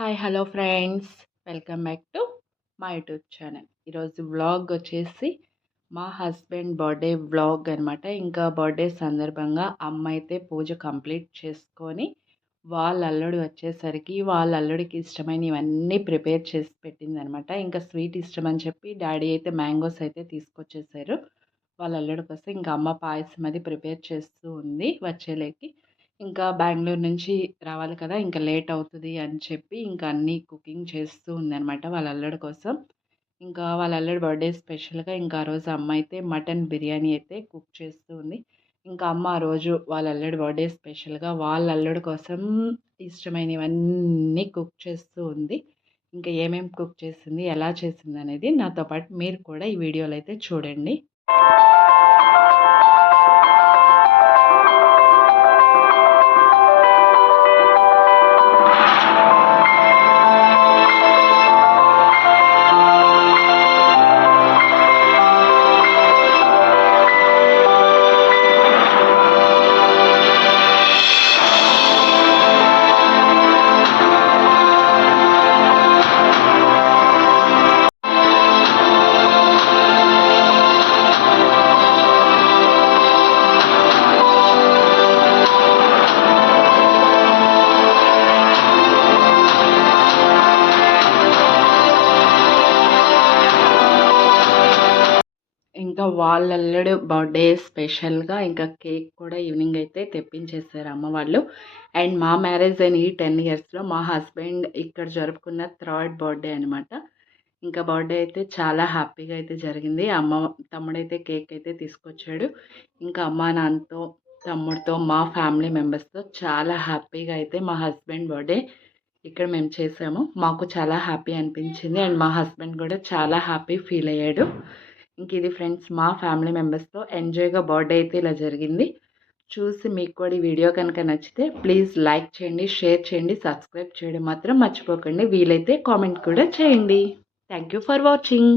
Hi hello friends, welcome back to మా YouTube channel. ఈరోజు vlog వచ్చేసి మా హస్బెండ్ బర్త్డే వ్లాగ్ అనమాట. ఇంకా బర్త్డే సందర్భంగా అమ్మ అయితే పూజ కంప్లీట్ చేసుకొని వాళ్ళ అల్లుడు వచ్చేసరికి వాళ్ళ అల్లుడికి ఇష్టమైన ఇవన్నీ ప్రిపేర్ చేసి పెట్టిందనమాట. ఇంకా స్వీట్ ఇష్టం అని చెప్పి డాడీ అయితే మ్యాంగోస్ అయితే తీసుకొచ్చేసారు వాళ్ళ అల్లుడి కోసం. ఇంకా అమ్మ పాయసం అది ప్రిపేర్ చేస్తూ ఉంది వచ్చేలేకి. ఇంకా బెంగుళూరు నుంచి రావాలి కదా, ఇంకా లేట్ అవుతుంది అని చెప్పి ఇంకా అన్నీ కుకింగ్ చేస్తూ ఉందనమాట వాళ్ళ అల్లుడి కోసం. ఇంకా వాళ్ళ అల్లుడి బర్త్డే స్పెషల్గా ఇంకా ఆ రోజు అమ్మ అయితే మటన్ బిర్యానీ అయితే కుక్ చేస్తూ ఉంది. ఇంకా అమ్మ ఆ రోజు వాళ్ళ అల్లుడి బర్త్డే స్పెషల్గా వాళ్ళ అల్లుడి కోసం ఇష్టమైనవన్నీ కుక్ చేస్తూ ఉంది. ఇంకా ఏమేమి కుక్ చేసింది, ఎలా చేసింది అనేది నాతో పాటు మీరు కూడా ఈ వీడియోలో అయితే చూడండి. ఇంకా వాళ్ళ అల్లుడు బర్త్డే స్పెషల్గా ఇంకా కేక్ కూడా ఈవినింగ్ అయితే తెప్పించేసారు అమ్మ వాళ్ళు. అండ్ మా మ్యారేజ్ అయిన ఈ 10 ఇయర్స్లో మా హస్బెండ్ ఇక్కడ జరుపుకున్న థర్డ్ బర్త్డే అనమాట. ఇంకా బర్త్డే అయితే చాలా హ్యాపీగా అయితే జరిగింది. తమ్ముడైతే కేక్ అయితే తీసుకొచ్చాడు. ఇంకా అమ్మ నాన్నతో తమ్ముడితో మా ఫ్యామిలీ మెంబర్స్తో చాలా హ్యాపీగా అయితే మా హస్బెండ్ బర్త్డే ఇక్కడ మేము చేసాము. మాకు చాలా హ్యాపీ అనిపించింది అండ్ మా హస్బెండ్ కూడా చాలా హ్యాపీ ఫీల్ అయ్యాడు. ఇంక ఇది ఫ్రెండ్స్ మా ఫ్యామిలీ మెంబర్స్తో ఎంజాయ్గా బర్త్డే అయితే ఇలా జరిగింది. చూసి మీకు కూడా ఈ వీడియో కనుక నచ్చితే ప్లీజ్ లైక్ చేయండి, షేర్ చేయండి, సబ్స్క్రైబ్ చేయడం మాత్రం మర్చిపోకండి. వీలైతే కామెంట్ కూడా చేయండి. Thank you for watching.